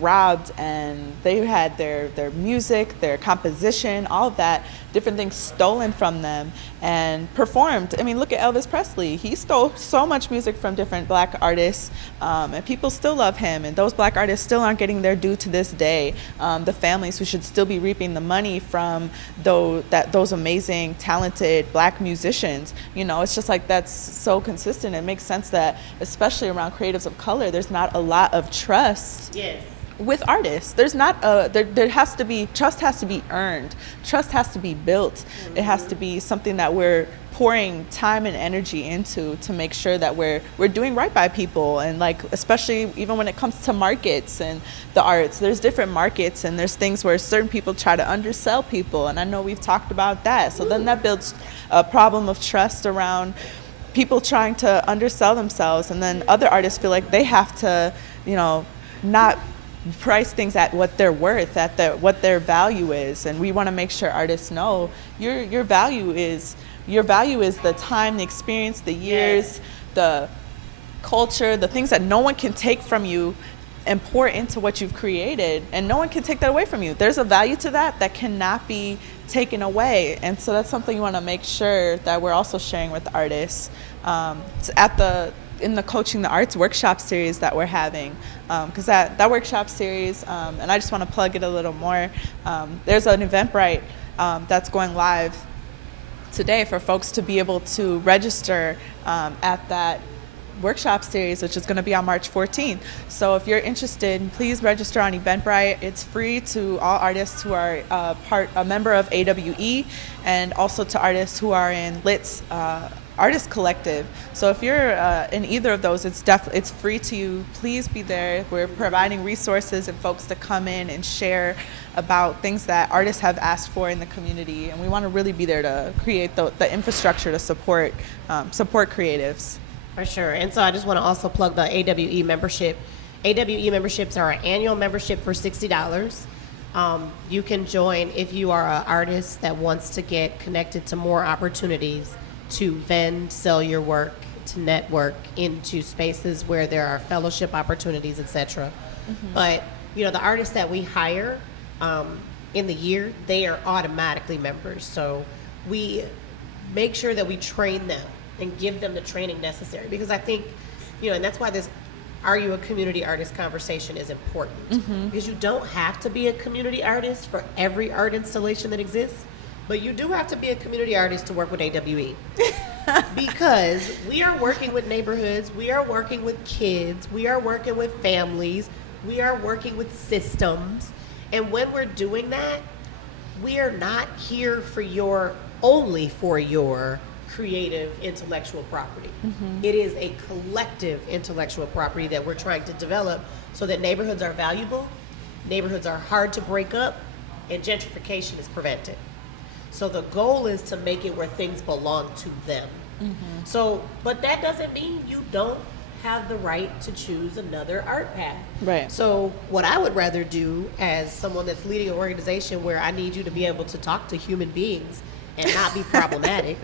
robbed, and they had their music, their composition, all of that, different things stolen from them and performed. I mean, look at Elvis Presley. He stole so much music from different Black artists, and people still love him, and those Black artists still aren't getting their due to this day. The families who should still be reaping the money from those amazing, talented Black musicians. It's just like that's so consistent. It makes sense that, especially around creatives of color, there's not a lot of trust. Yes. With artists, there's not there has to be trust, has to be earned, trust has to be built. It has to be something that we're pouring time and energy into to make sure that we're doing right by people. And like, especially even when it comes to markets and the arts, there's different markets, and there's things where certain people try to undersell people, and I know we've talked about that. So then that builds a problem of trust around people trying to undersell themselves, and then other artists feel like they have to not price things at what they're worth, at what their value is. And we want to make sure artists know your value is the time, the experience, the years, the culture, the things that no one can take from you and pour into what you've created, and no one can take that away from you. There's a value to that cannot be taken away. And so that's something you want to make sure that we're also sharing with artists. In the Coaching the Arts workshop series that we're having, because that workshop series, and I just want to plug it a little more, there's an Eventbrite that's going live today for folks to be able to register at that workshop series, which is going to be on March 14th. So if you're interested, please register on Eventbrite. It's free to all artists who are a member of AWE, and also to artists who are in LIT's Artist Collective. So if you're in either of those, it's free to you. Please be there. We're providing resources and folks to come in and share about things that artists have asked for in the community, and we want to really be there to create the infrastructure to support creatives. For sure. And so I just want to also plug the AWE membership. AWE memberships are an annual membership for $60. You can join if you are an artist that wants to get connected to more opportunities to vend, sell your work, to network into spaces where there are fellowship opportunities, etc. But the artists that we hire in the year, they are automatically members. So we make sure that we train them and give them the training necessary, because I think, and that's why this "Are you a community artist?" conversation is important, because you don't have to be a community artist for every art installation that exists, but you do have to be a community artist to work with AWE. Because we are working with neighborhoods, we are working with kids, we are working with families, we are working with systems. And when we're doing that, we are not here only for your creative intellectual property. It is a collective intellectual property that we're trying to develop so that neighborhoods are valuable, neighborhoods are hard to break up, and gentrification is prevented. So the goal is to make it where things belong to them. So, but that doesn't mean you don't have the right to choose another art path. Right. So what I would rather do as someone that's leading an organization where I need you to be able to talk to human beings and not be problematic,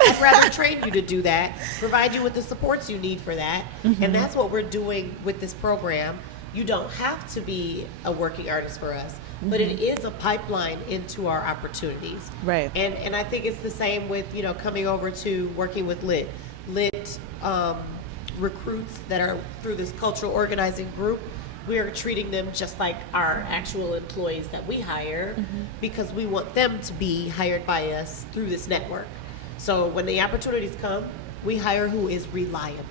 I'd rather train you to do that, provide you with the supports you need for that. And that's what we're doing with this program. You don't have to be a working artist for us, but it is a pipeline into our opportunities. Right. And I think it's the same with, coming over to working with Lit recruits that are through this cultural organizing group. We are treating them just like our actual employees that we hire, because we want them to be hired by us through this network. So when the opportunities come, we hire who is reliable.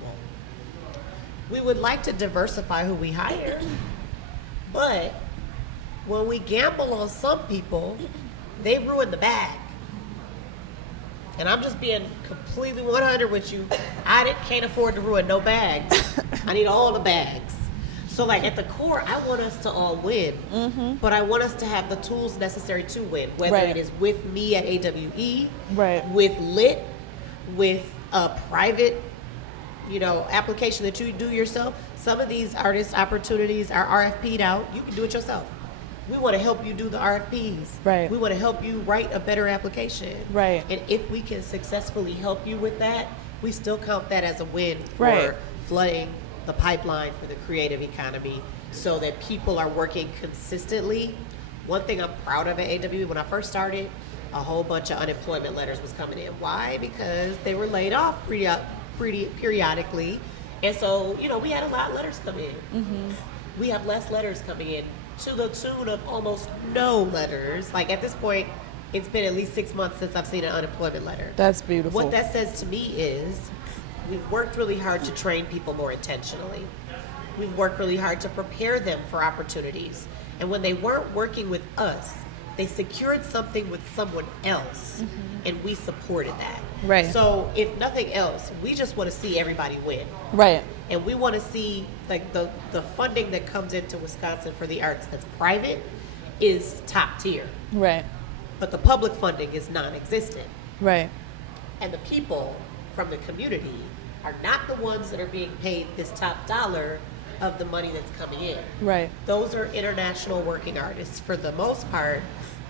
We would like to diversify who we hire, but when we gamble on some people, they ruin the bag. And I'm just being completely 100 with you. I can't afford to ruin no bags. I need all the bags. So like at the core, I want us to all win, but I want us to have the tools necessary to win, whether it is with me at AWE, with Lit, with a private, application that you do yourself. Some of these artist opportunities are RFP'd out. You can do it yourself. We want to help you do the RFPs. Right. We want to help you write a better application. Right. And if we can successfully help you with that, we still count that as a win for flooding the pipeline for the creative economy so that people are working consistently. One thing I'm proud of at AWE, when I first started, a whole bunch of unemployment letters was coming in. Why? Because they were laid off periodically. And so, we had a lot of letters come in. We have less letters coming in, to the tune of almost no letters. Like at this point, it's been at least 6 months since I've seen an unemployment letter. That's beautiful. What that says to me is we've worked really hard to train people more intentionally. We've worked really hard to prepare them for opportunities. And when they weren't working with us, they secured something with someone else, and we supported that. Right. So if nothing else, we just want to see everybody win. Right. And we want to see like the funding that comes into Wisconsin for the arts that's private is top tier. Right. But the public funding is non-existent. Right. And the people from the community are not the ones that are being paid this top dollar of the money that's coming in. Right. Those are international working artists for the most part,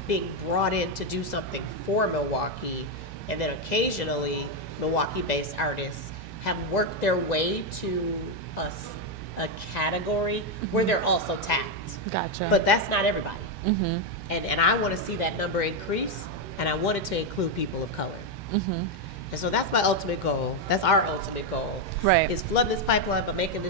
being brought in to do something for Milwaukee, and then occasionally Milwaukee-based artists have worked their way to a category where they're also tapped. Gotcha. But that's not everybody. And I want to see that number increase, and I want it to include people of color. And so that's my ultimate goal. That's our ultimate goal. Right. Is flooding this pipeline, but making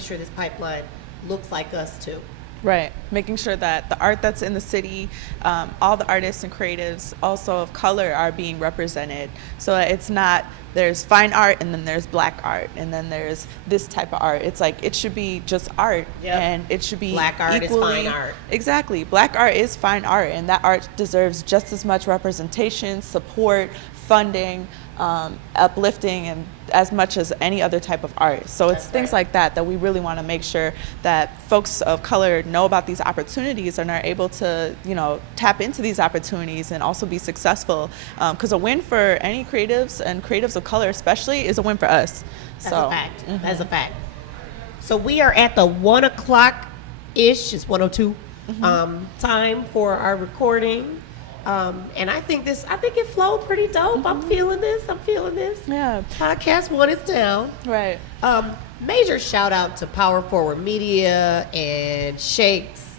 sure this pipeline looks like us too. Right. Making sure that the art that's in the city, all the artists and creatives also of color are being represented. So that it's not, there's fine art and then there's black art and then there's this type of art. It's like, it should be just art. Yep. And it should be Black art equally, is fine art. Exactly. Black art is fine art, and that art deserves just as much representation, support, funding, uplifting, and as much as any other type of art. So it's things like that we really want to make sure that folks of color know about these opportunities and are able to, tap into these opportunities and also be successful. Because a win for any creatives and creatives of color especially is a win for us. That's a fact. That's a fact. So we are at the 1 o'clock-ish, it's 1:02, time for our recording. And I think it flowed pretty dope. I'm feeling this. Yeah. Podcast 1 is down. Right. Major shout out to Power Forward Media and Shakes,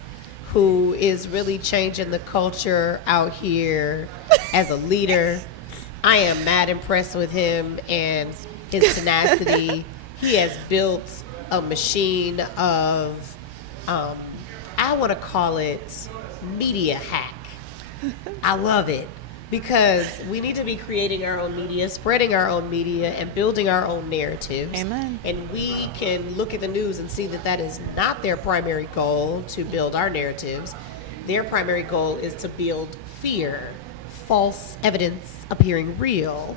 who is really changing the culture out here as a leader. I am mad impressed with him and his tenacity. He has built a machine of, I want to call it media hack. I love it because we need to be creating our own media, spreading our own media, and building our own narratives. Amen. And we can look at the news and see that that is not their primary goal to build our narratives. Their primary goal is to build fear, false evidence appearing real.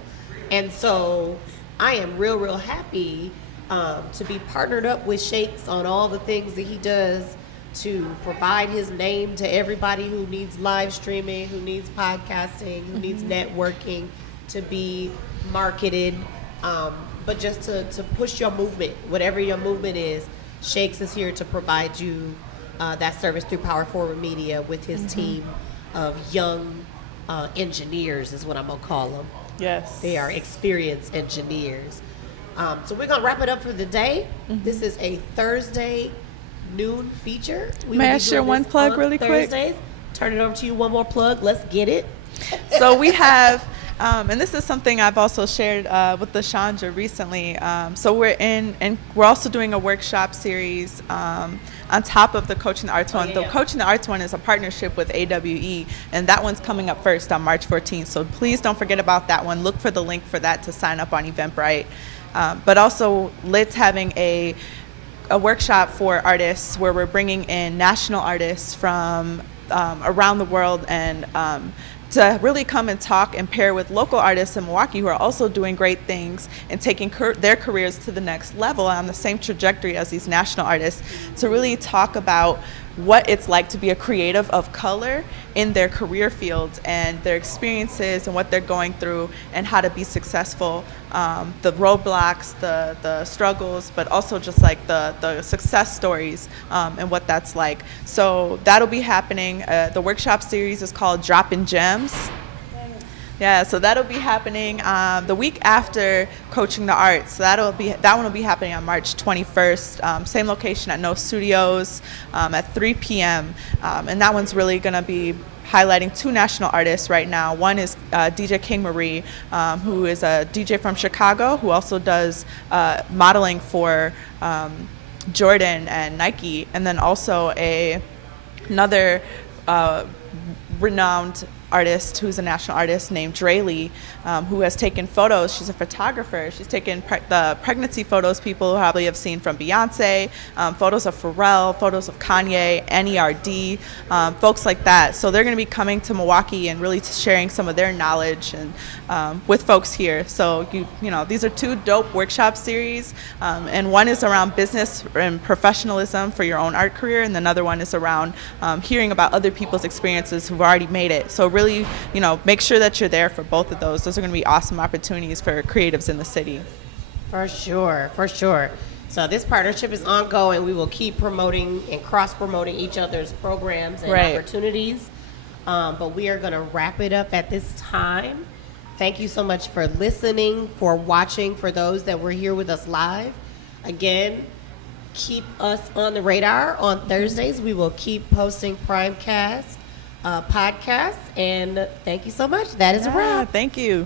And so I am real happy to be partnered up with Shakes on all the things that he does to provide his name to everybody who needs live streaming, who needs podcasting, who needs networking, to be marketed, but just to push your movement, whatever your movement is. Shakes is here to provide you that service through Power Forward Media with his team of young engineers is what I'm gonna call them. Yes. They are experienced engineers. So we're gonna wrap it up for the day. This is a Thursday noon feature. May I share one plug really quick? Thursdays. Turn it over to you. One more plug. Let's get it. So we have, and this is something I've also shared with LaShondra recently. So we're also doing a workshop series on top of the Coaching the Arts one. The Coaching the Arts one is a partnership with AWE, and that one's coming up first on March 14th. So please don't forget about that one. Look for the link for that to sign up on Eventbrite. But also, Lit's having a workshop for artists where we're bringing in national artists from around the world and to really come and talk and pair with local artists in Milwaukee who are also doing great things and taking their careers to the next level on the same trajectory as these national artists, to really talk about what it's like to be a creative of color in their career fields and their experiences and what they're going through and how to be successful, the roadblocks, the struggles, but also just like the success stories and what that's like. So that'll be happening. The workshop series is called Dropping Gems. Yeah, so that'll be happening the week after Coaching the Arts. So that one will be happening on March 21st. Same location at No Studios at 3 p.m. And that one's really going to be highlighting two national artists right now. One is DJ King Marie, who is a DJ from Chicago, who also does modeling for Jordan and Nike, and then also another renowned artist who's a national artist named Draylee, who has taken photos. She's a photographer. She's taken the pregnancy photos people probably have seen from Beyonce, photos of Pharrell, photos of Kanye, NERD, folks like that. So they're going to be coming to Milwaukee and really sharing some of their knowledge and with folks here. So you know these are two dope workshop series, and one is around business and professionalism for your own art career, and another one is around hearing about other people's experiences who've already made it. So really, make sure that you're there for both of those. Those are going to be awesome opportunities for creatives in the city. For sure. So this partnership is ongoing. We will keep promoting and cross-promoting each other's programs and opportunities. But we are going to wrap it up at this time. Thank you so much for listening, for watching, for those that were here with us live. Again, keep us on the radar. On Thursdays, we will keep posting Prymecast podcasts, and thank you so much. That is a wrap. Thank you.